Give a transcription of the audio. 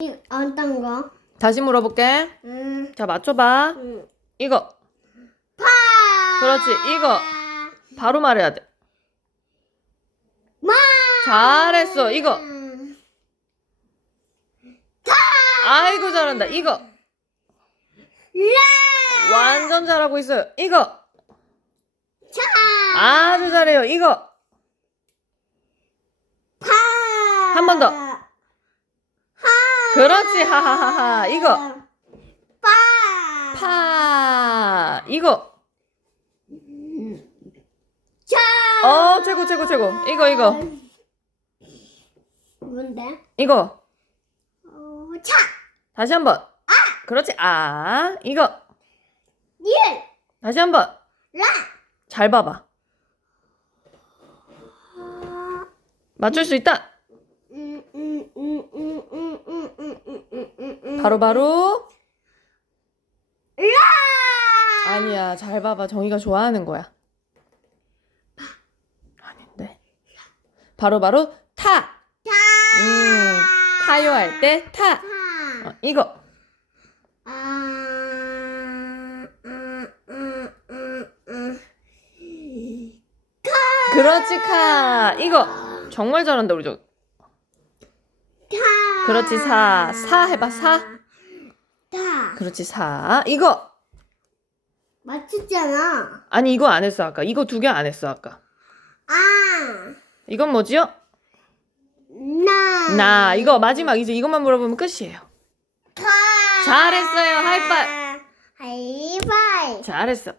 이 어떤 거? 다시 물어볼게. 음. 자, 맞춰봐. 음. 이거. 파. 그렇지, 이거. 바로 말해야 돼. 마. 잘했어. 이거. 음. 아이고, 잘한다. 이거. 라. 완전 잘하고 있어요. 이거. 차. 아주 잘해요. 이거. 파. 한 번 더. 하. 그렇지. 하하하하. 이거. 파. 파. 이거. 차. 어, 최고, 최고, 최고. 이거, 이거. 뭔데? 이거. 어, 차. 다시 한 번. 그렇지. 아. 이거. 일. 다시 한 번. 라. 잘 봐봐. 맞출 수 있다. 바로 바로. 라. 아니야. 잘 봐봐. 정이가 좋아하는 거야. 아닌데. 바로 바로 타. 차. 음. 타요 할 때 타. 차. 어, 이거. 아, 음, 음, 음. 그렇지, 카. 이거. 정말 잘한다, 우리 정. 타. 그렇지, 사. 사 해봐, 사. 타. 그렇지, 사. 이거. 맞췄잖아. 아니, 이거 안 했어, 아까. 이거 두 개 안 했어, 아까. 아, 이건 뭐지요? 나. 나. 이거 마지막. 이제 이것만 물어보면 끝이에요. 타. 잘했어요. 하이파이. 잘했어.